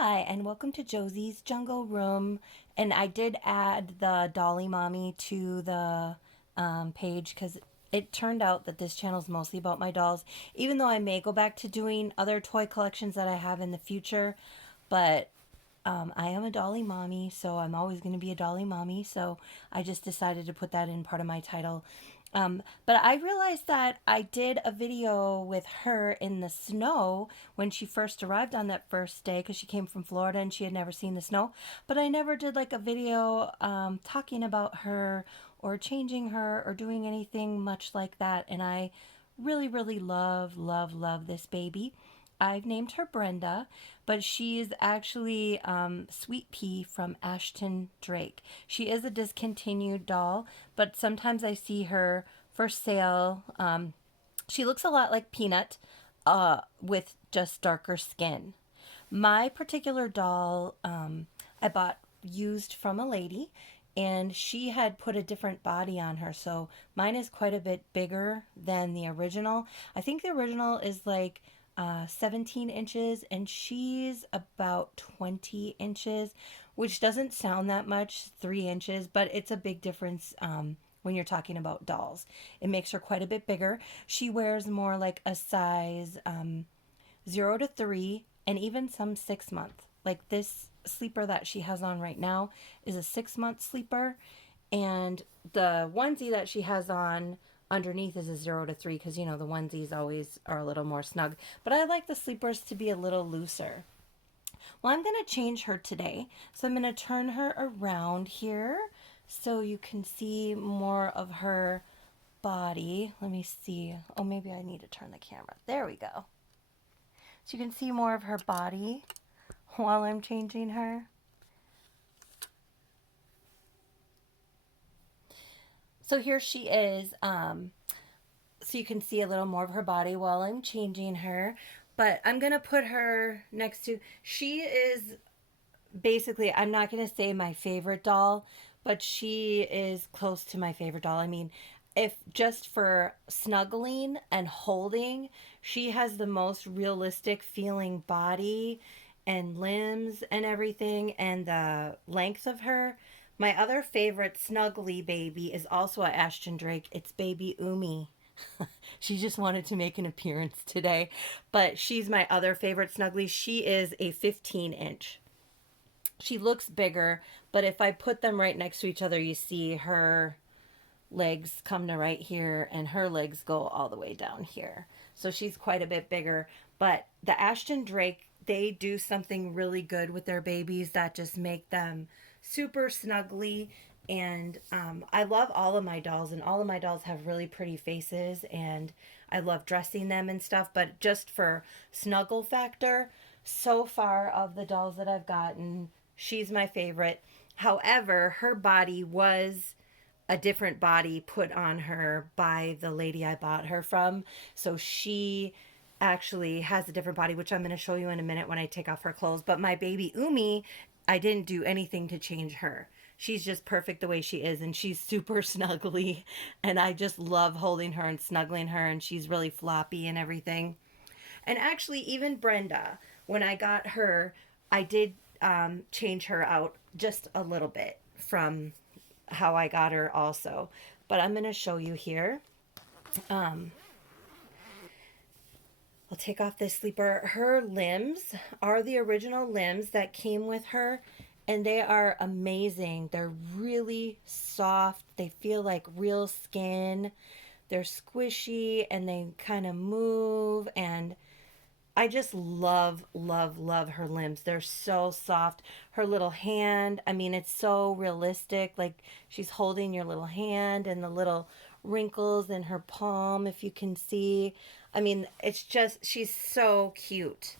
Hi, and welcome to Josie's Jungle Room. And I did add the Dollymommy to the page because it turned out that this channel is mostly about my dolls, even though I may go back to doing other toy collections that I have in the future. But I am a dolly mommy, so I'm always going to be a dolly mommy. So I just decided to put that in part of my title. But I realized that I did a video with her in the snow when she first arrived on that first day because she came from Florida and she had never seen the snow. But I never did like a video talking about her or changing her or doing anything much like that. And I really, really love this baby. I've named her Brenda, but she is actually Sweet Pea from Ashton Drake. She is a discontinued doll, but sometimes I see her for sale. She looks a lot like Peanut with just darker skin. My particular doll I bought used from a lady, and she had put a different body on her. So mine is quite a bit bigger than the original. I think the original is like 17 inches, and she's about 20 inches, which doesn't sound that much, 3 inches, but it's a big difference when you're talking about dolls. It makes her quite a bit bigger. She wears more like a size 0 to 3, and even some 6 month. Like this sleeper that she has on right now is a 6 month sleeper, and the onesie that she has on underneath is a 0 to 3 because the onesies always are a little more snug. But I like the sleepers to be a little looser. Well, I'm going to change her today. So I'm going to turn her around here so you can see more of her body. Let me see. Oh, maybe I need to turn the camera. There we go. So you can see more of her body while I'm changing her. So here she is. So you can see a little more of her body while I'm changing her. But I'm going to put her next to, she is basically, I'm not going to say my favorite doll, but she is close to my favorite doll. I mean, if just for snuggling and holding, she has the most realistic feeling body and limbs and everything, and the length of her. My other favorite snuggly baby is also a Ashton Drake. It's baby Umi. She just wanted to make an appearance today, but she's my other favorite snuggly. She is a 15 inch. She looks bigger, but if I put them right next to each other, you see her legs come to right here and her legs go all the way down here. So she's quite a bit bigger. But the Ashton Drake, they do something really good with their babies that just make them super snuggly. And I love all of my dolls, and all of my dolls have really pretty faces, and I love dressing them and stuff. But just for snuggle factor, so far of the dolls that I've gotten, she's my favorite. However, her body was a different body put on her by the lady I bought her from. So she actually has a different body, which I'm going to show you in a minute when I take off her clothes. But my baby Umi, I didn't do anything to change her. She's just perfect the way she is, and she's super snuggly, and I just love holding her and snuggling her, and she's really floppy and everything. And actually, even Brenda, when I got her, I did change her out just a little bit from how I got her also. But I'm going to show you here. I'll take off this sleeper. Her limbs are the original limbs that came with her, and they are amazing. They're really soft. They feel like real skin. They're squishy, and they kind of move, and I just love her limbs. They're so soft. Her little hand, I mean, it's so realistic. Like she's holding your little hand, and the little wrinkles in her palm, if you can see. I mean, it's just, she's so cute.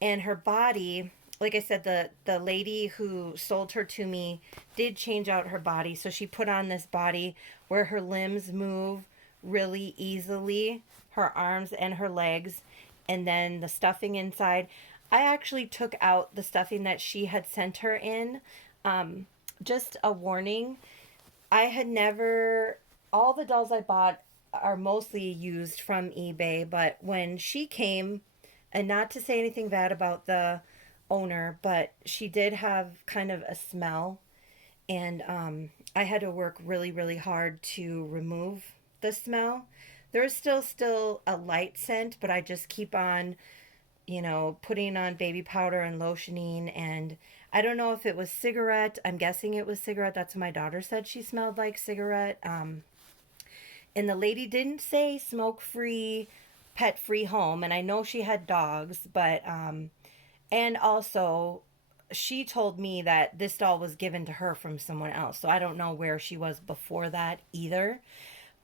And her body, like I said, the lady who sold her to me did change out her body. So she put on this body where her limbs move really easily, her arms and her legs, and then the stuffing inside. I actually took out the stuffing that she had sent her in. Just a warning, I had never, all the dolls I bought are mostly used from eBay, but when she came, and not to say anything bad about the owner, but she did have kind of a smell, and I had to work really, really hard to remove the smell. There is still a light scent, but I just keep on, putting on baby powder and lotioning. And I don't know if it was cigarette. I'm guessing it was cigarette. That's what my daughter said, she smelled like cigarette. And the lady didn't say smoke free, pet free home. And I know she had dogs, but and also she told me that this doll was given to her from someone else. So I don't know where she was before that either.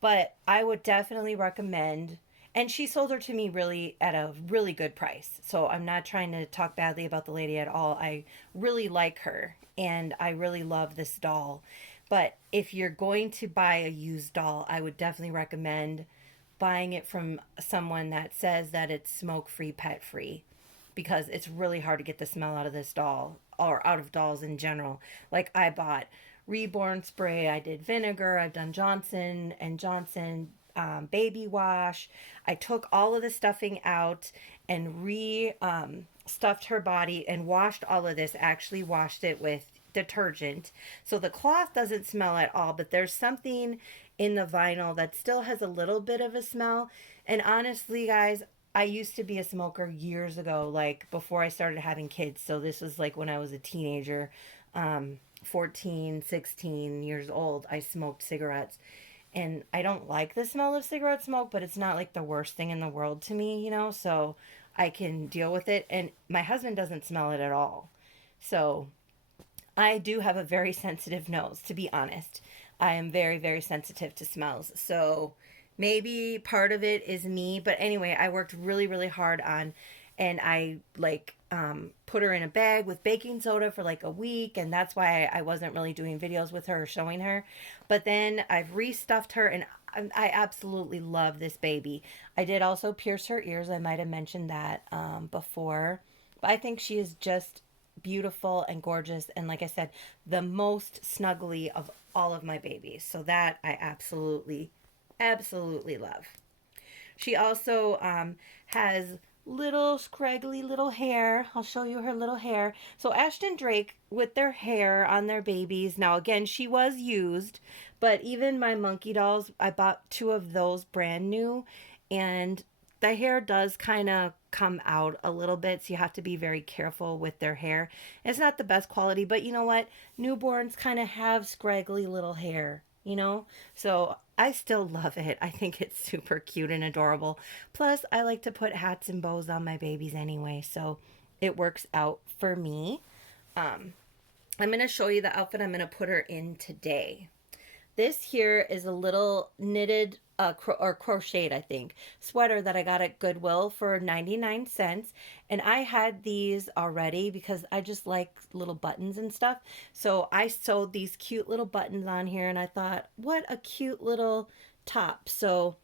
But I would definitely recommend, and she sold her to me really at a really good price. So I'm not trying to talk badly about the lady at all. I really like her and I really love this doll. But if you're going to buy a used doll, I would definitely recommend buying it from someone that says that it's smoke free, pet free, because it's really hard to get the smell out of this doll or out of dolls in general. Like I bought Reborn spray, I did vinegar, I've done Johnson and Johnson baby wash. I took all of the stuffing out and stuffed her body and washed all of this. Actually, washed it with detergent, so the cloth doesn't smell at all. But there's something in the vinyl that still has a little bit of a smell. And honestly, guys, I used to be a smoker years ago, like before I started having kids. So this was like when I was a teenager, 14, 16 years old. I smoked cigarettes. And I don't like the smell of cigarette smoke, but it's not like the worst thing in the world to me, so I can deal with it. And my husband doesn't smell it at all. So I do have a very sensitive nose, to be honest. I am very, very sensitive to smells. So maybe part of it is me. But anyway, I worked really, really hard on, and I like put her in a bag with baking soda for like a week. And that's why I wasn't really doing videos with her or showing her. But then I've restuffed her, and I absolutely love this baby. I did also pierce her ears. I might have mentioned that before. But I think she is just beautiful and gorgeous, and like I said, the most snuggly of all of my babies. So that I absolutely, absolutely love. She also has little scraggly little hair. I'll show you her little hair. So Ashton Drake with their hair on their babies. Now again, she was used, but even my monkey dolls, I bought two of those brand new, and the hair does kind of come out a little bit, so you have to be very careful with their hair. It's not the best quality, but you know what? Newborns kind of have scraggly little hair. So I still love it. I think it's super cute and adorable. Plus, I like to put hats and bows on my babies anyway, so it works out for me. I'm going to show you the outfit I'm going to put her in today. This here is a little knitted or crocheted, I think, sweater that I got at Goodwill for 99 cents. And I had these already because I just like little buttons and stuff. So I sewed these cute little buttons on here, and I thought, what a cute little top. So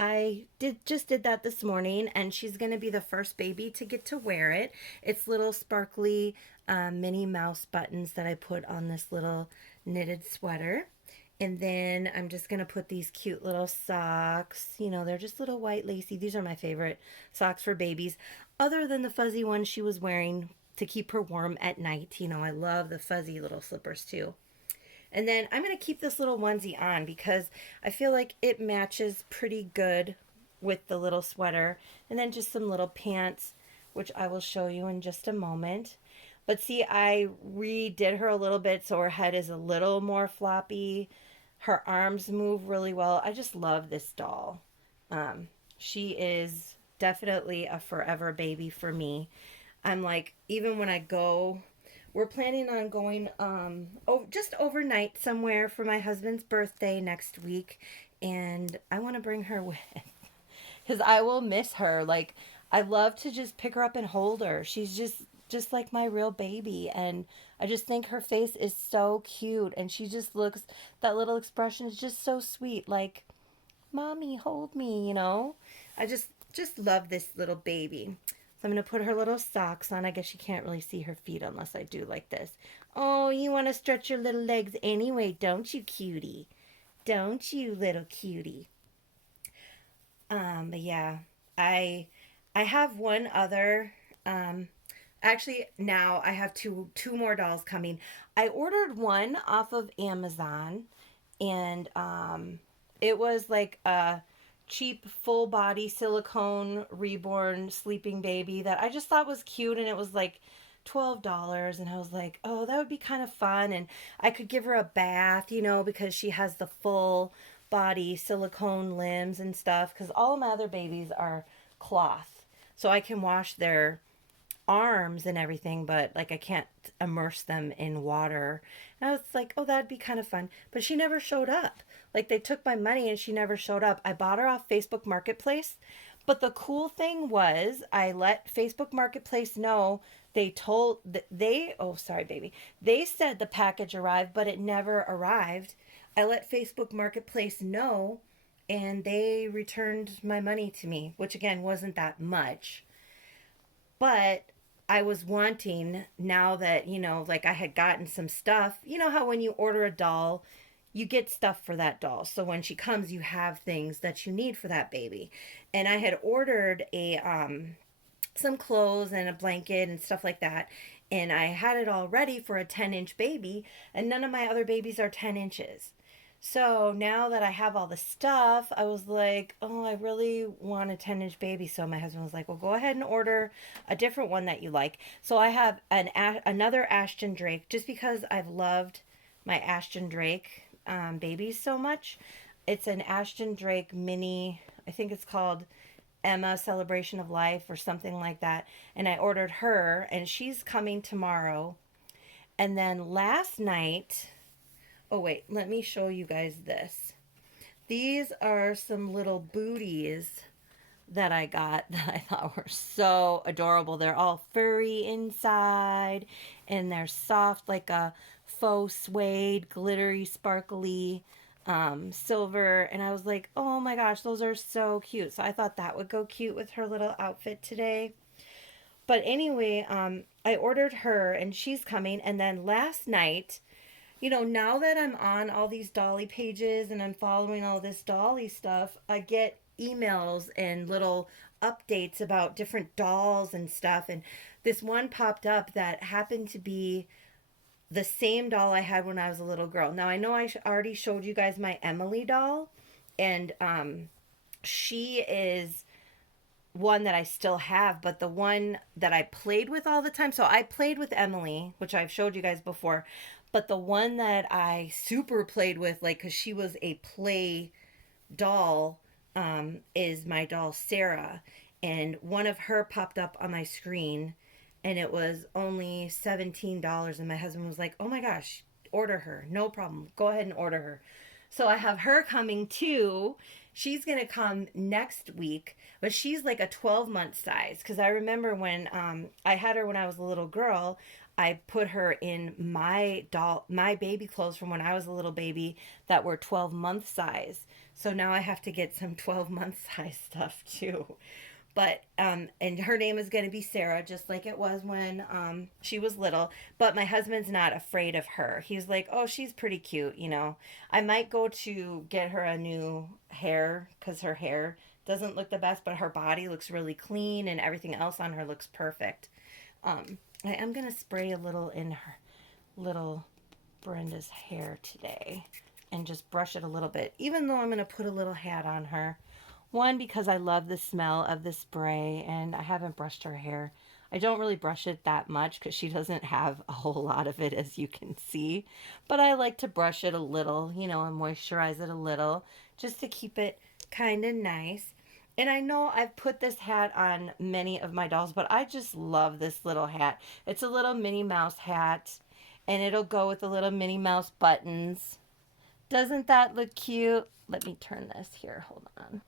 I did that this morning, and she's going to be the first baby to get to wear it. It's little sparkly Minnie Mouse buttons that I put on this little knitted sweater. And then I'm just going to put these cute little socks. They're just little white lacy. These are my favorite socks for babies, other than the fuzzy ones she was wearing to keep her warm at night. I love the fuzzy little slippers too. And then I'm going to keep this little onesie on because I feel like it matches pretty good with the little sweater. And then just some little pants, which I will show you in just a moment. But see, I redid her a little bit so her head is a little more floppy. Her arms move really well. I just love this doll. She is definitely a forever baby for me. I'm like, even when I go, we're planning on going just overnight somewhere for my husband's birthday next week. And I want to bring her with because I will miss her. Like, I love to just pick her up and hold her. She's just like my real baby, and I just think her face is so cute, and she just looks, that little expression is just so sweet, like, mommy, hold me. I just love this little baby. So I'm going to put her little socks on. I guess you can't really see her feet unless I do like this. Oh, you want to stretch your little legs anyway, don't you, cutie? Don't you, little cutie? But yeah, I have one other Actually, now I have two more dolls coming. I ordered one off of Amazon, and it was like a cheap full body silicone reborn sleeping baby that I just thought was cute, and it was like $12, and I was like, oh, that would be kind of fun, and I could give her a bath, because she has the full body silicone limbs and stuff, because all of my other babies are cloth, so I can wash their arms and everything, but like I can't immerse them in water. And I was like, oh, that'd be kind of fun. But she never showed up. Like they took my money and she never showed up. I bought her off Facebook Marketplace. But the cool thing was I let Facebook Marketplace know oh, sorry, baby. They said the package arrived, but it never arrived. I let Facebook Marketplace know and they returned my money to me, which again wasn't that much. But I was wanting, now that, like I had gotten some stuff, how when you order a doll, you get stuff for that doll. So when she comes, you have things that you need for that baby. And I had ordered some clothes and a blanket and stuff like that. And I had it all ready for a 10-inch baby, and none of my other babies are 10 inches. So now that I have all the stuff, I was like, oh, I really want a 10-inch baby. So my husband was like, well, go ahead and order a different one that you like. So I have another Ashton Drake, just because I've loved my Ashton Drake babies so much. It's an Ashton Drake mini, I think it's called Emma Celebration of Life or something like that. And I ordered her, and she's coming tomorrow. And then last night, oh, wait, let me show you guys this. These are some little booties that I got that I thought were so adorable. They're all furry inside, and they're soft like a faux suede, glittery, sparkly silver. And I was like, oh my gosh, those are so cute. So I thought that would go cute with her little outfit today. But anyway, I ordered her, and she's coming. And then last night, now that I'm on all these Dolly pages and I'm following all this Dolly stuff, I get emails and little updates about different dolls and stuff. And this one popped up that happened to be the same doll I had when I was a little girl. Now, I know I already showed you guys my Emily doll, and she is one that I still have, but the one that I played with all the time. So I played with Emily, which I've showed you guys before, but the one that I super played with, like, because she was a play doll, is my doll Sarah. And one of her popped up on my screen, and it was only $17. And my husband was like, oh my gosh, order her. No problem. Go ahead and order her. So I have her coming too. She's going to come next week, but she's like a 12-month size. Because I remember when I had her when I was a little girl, I put her in my baby clothes from when I was a little baby that were 12-month size. So now I have to get some 12-month size stuff too. But and her name is going to be Sarah, just like it was when she was little. But my husband's not afraid of her. He's like, oh, she's pretty cute, I might go to get her a new hair, because her hair doesn't look the best, but her body looks really clean, and everything else on her looks perfect. I am going to spray a little in her little Brenda's hair today and just brush it a little bit, even though I'm going to put a little hat on her. One, because I love the smell of the spray, and I haven't brushed her hair. I don't really brush it that much because she doesn't have a whole lot of it, as you can see. But I like to brush it a little, and moisturize it a little, just to keep it kind of nice. And I know I've put this hat on many of my dolls, but I just love this little hat. It's a little Minnie Mouse hat, and it'll go with the little Minnie Mouse buttons. Doesn't that look cute? Let me turn this here. Hold on.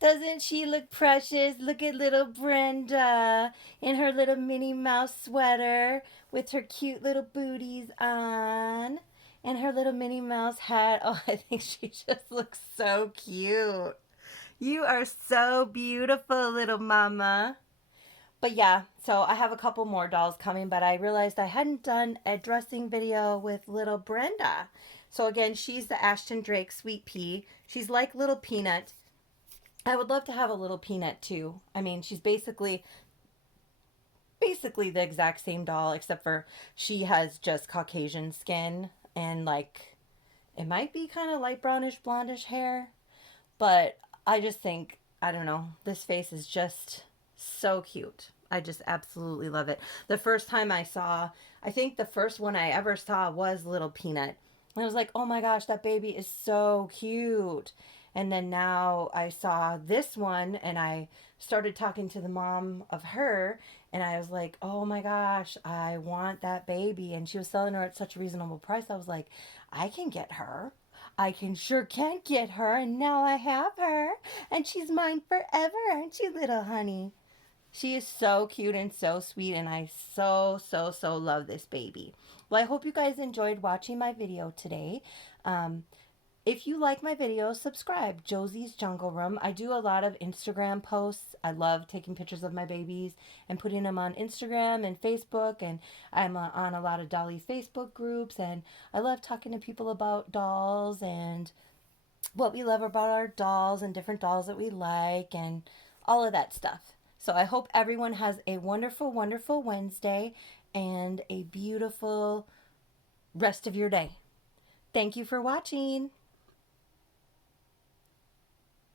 Doesn't she look precious? Look at little Brenda in her little Minnie Mouse sweater with her cute little booties on and her little Minnie Mouse hat. Oh, I think she just looks so cute. You are so beautiful, little mama. But yeah, so I have a couple more dolls coming, but I realized I hadn't done a dressing video with little Brenda. So again, she's the Ashton Drake Sweet Pea. She's like Little Peanut. I would love to have a Little Peanut too. I mean, she's basically basically the exact same doll, except for she has just Caucasian skin and like it might be kind of light brownish blondish hair, but I just think, I don't know, this face is just so cute. I just absolutely love it. The first time I saw, I think the first one I ever saw was Little Peanut. And I was like, oh my gosh, that baby is so cute. And then now I saw this one and I started talking to the mom of her and I was like, oh my gosh, I want that baby. And she was selling her at such a reasonable price. I was like, I can get her. I can get her, and now I have her, and she's mine forever, aren't you, little honey? She is so cute and so sweet, and I so love this baby. Well, I hope you guys enjoyed watching my video today. Um, if you like my videos, subscribe. Josie's Jungle Room. I do a lot of Instagram posts. I love taking pictures of my babies and putting them on Instagram and Facebook. And I'm on a lot of Dolly's Facebook groups. And I love talking to people about dolls and what we love about our dolls and different dolls that we like and all of that stuff. So I hope everyone has a wonderful Wednesday and a beautiful rest of your day. Thank you for watching.